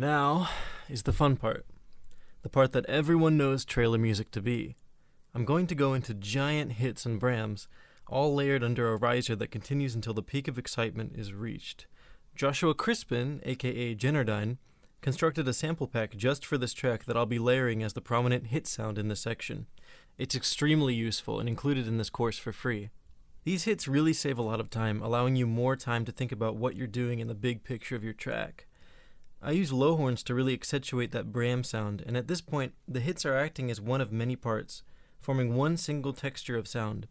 Now is the fun part. The part that everyone knows trailer music to be. I'm going to go into giant hits and brams, all layered under a riser that continues until the peak of excitement is reached. Joshua Crispin, aka Jenardine, constructed a sample pack just for this track that I'll be layering as the prominent hit sound in this section. It's extremely useful and included in this course for free. These hits really save a lot of time, allowing you more time to think about what you're doing in the big picture of your track. I use low horns to really accentuate that bram sound, and at this point, the hits are acting as one of many parts, forming one single texture of sound.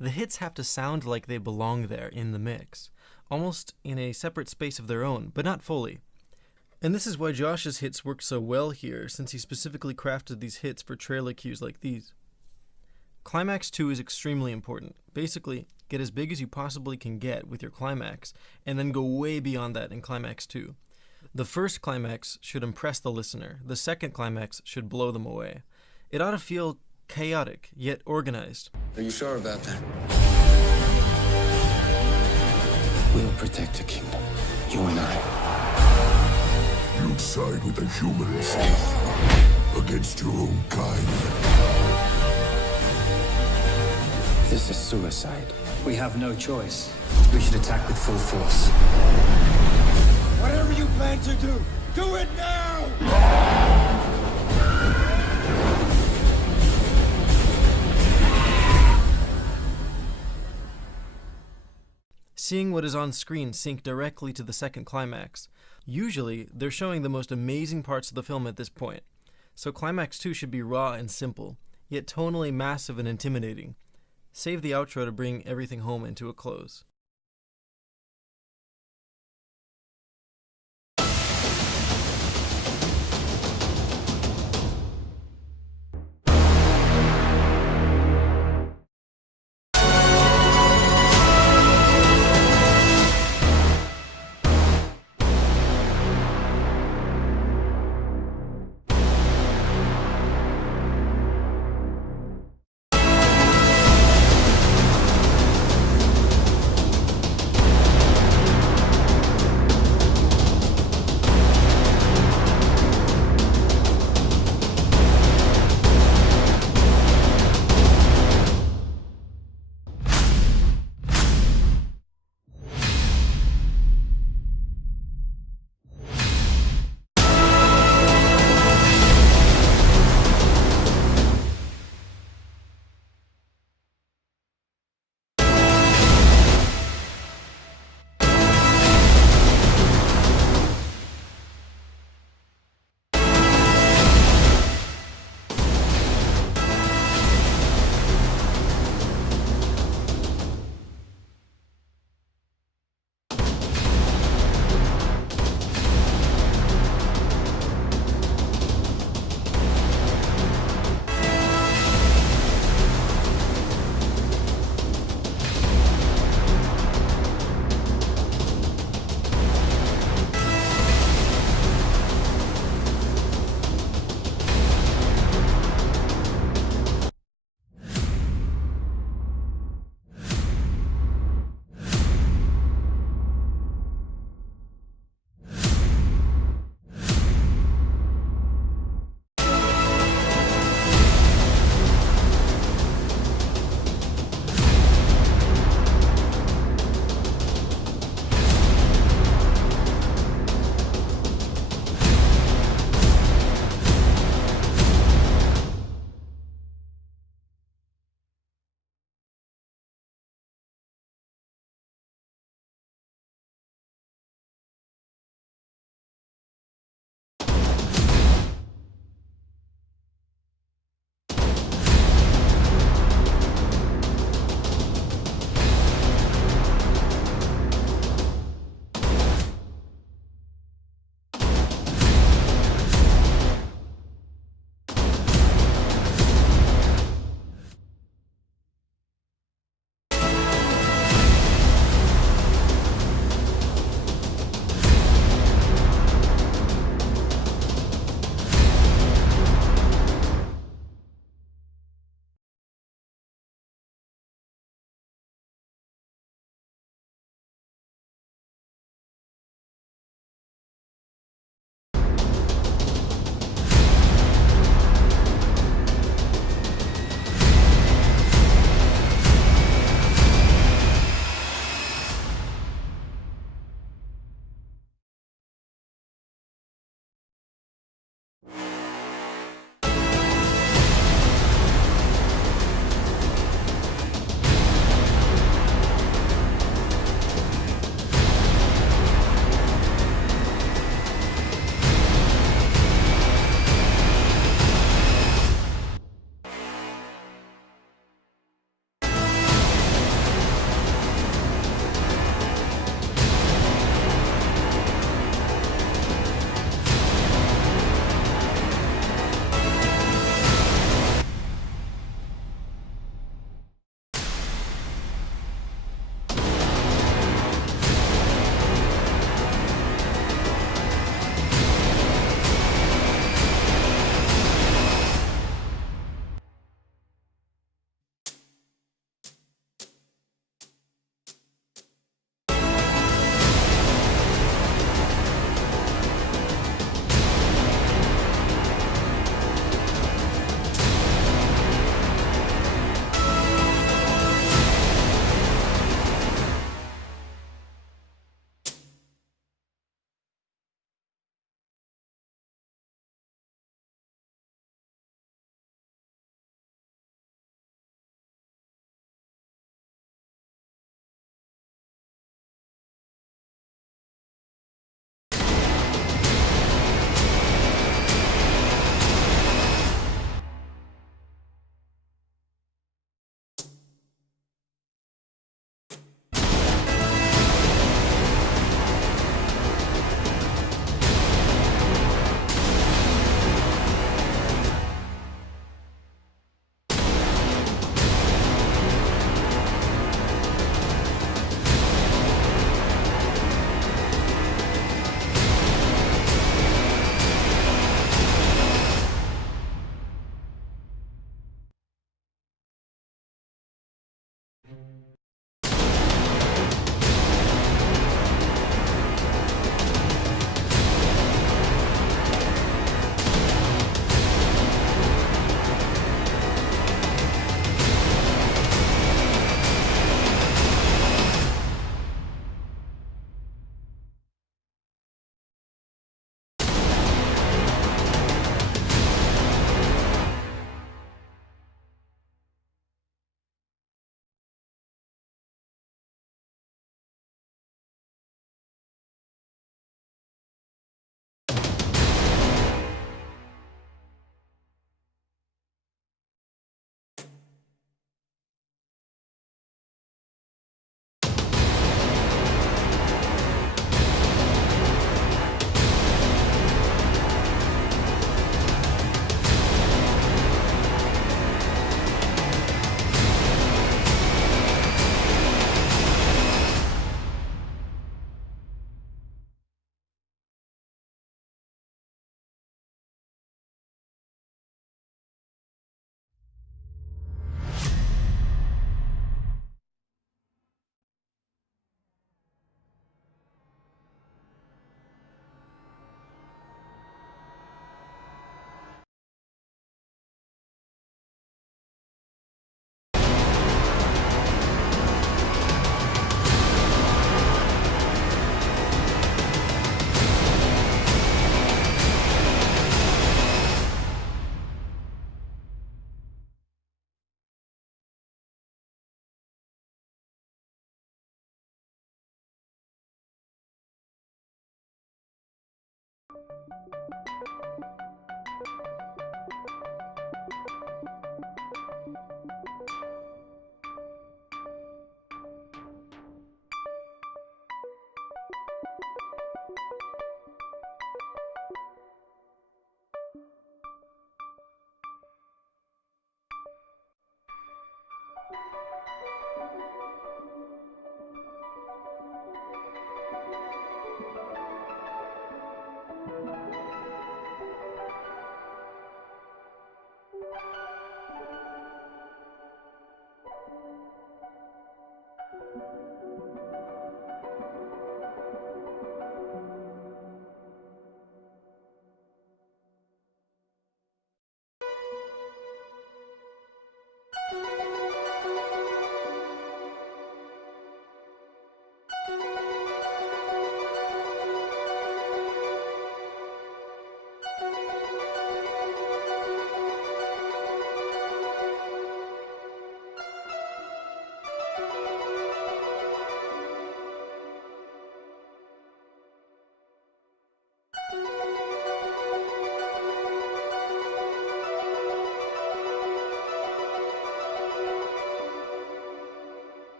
The hits have to sound like they belong there in the mix, almost in a separate space of their own, but not fully. And this is why Josh's hits work so well here, since he specifically crafted these hits for trailer cues like these. Climax 2 is extremely important. Basically, get as big as you possibly can get with your climax, and then go way beyond that in Climax 2. The first climax should impress the listener. The second climax should blow them away. It ought to feel chaotic, yet organized. Are you sure about that? We'll protect the kingdom, you and I. You'd side with the humans against your own kind. This is suicide. We have no choice. We should attack with full force. Whatever you plan to do it now! Seeing what is on screen sync directly to the second climax. Usually, they're showing the most amazing parts of the film at this point, so Climax 2 should be raw and simple, yet tonally massive and intimidating. Save the outro to bring everything home into a close.